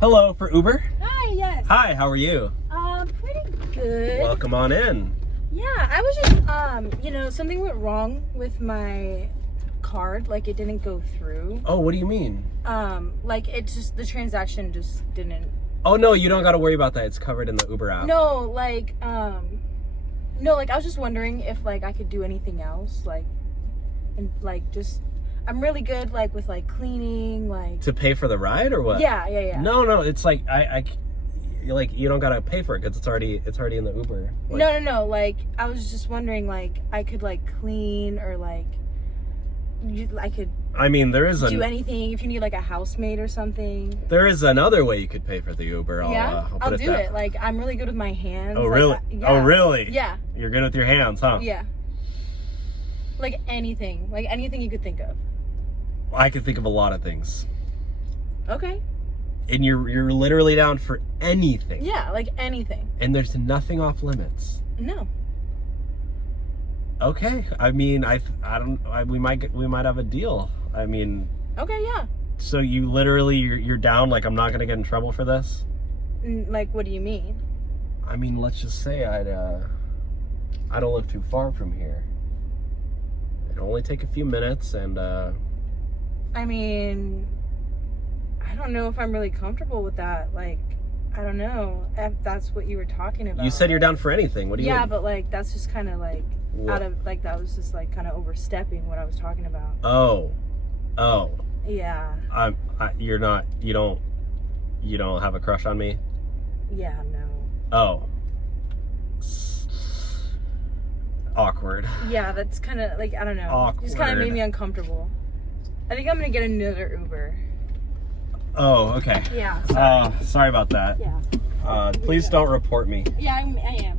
Hello, for Uber? Hi, yes. Hi, how are you? Pretty good. Welcome on in. Yeah, I was just, you know, something went wrong with my card. Like, it didn't go through. Oh, what do you mean? Like, it just, the transaction just didn't. Oh, no, you don't got to worry about that. It's covered in the Uber app. No, like, I was just wondering if, like, I could do anything else. Like, and, like, just, I'm really good, like, with, like, cleaning, like. To pay for the ride or what? Yeah. No, it's like, you don't got to pay for it because it's already in the Uber. Like, No. Like, I was just wondering, like, I could, like, clean or, like, I could. I mean, there is do anything if you need like a housemaid or something. There is another way you could pay for the Uber. I'll do it. Like, I'm really good with my hands. Oh, really? Like, yeah. Oh, really? Yeah. You're good with your hands, huh? Yeah. Like anything you could think of. I could think of a lot of things. Okay. And you're literally down for anything. Yeah, like anything. And there's nothing off limits. No. Okay. I mean, we might have a deal. I mean. Okay, yeah. So you literally you're down. Like, I'm not gonna get in trouble for this. Like, what do you mean? I mean, let's just say I don't live too far from here. It'll only take a few minutes, and I mean, I don't know if I'm really comfortable with that. Like, I don't know if that's what you were talking about. You said you're down for anything. What do you mean? Yeah, but like that's just kind of like what? out of like that was just like kind of overstepping what I was talking about. Oh. Yeah. You don't have a crush on me? Yeah, no. Oh. Awkward. Yeah, that's kind of like, I don't know. Awkward. Just kind of made me uncomfortable. I think I'm gonna get another Uber. Oh, okay. Yeah. Sorry about that. Yeah. Please don't report me. Yeah, I am.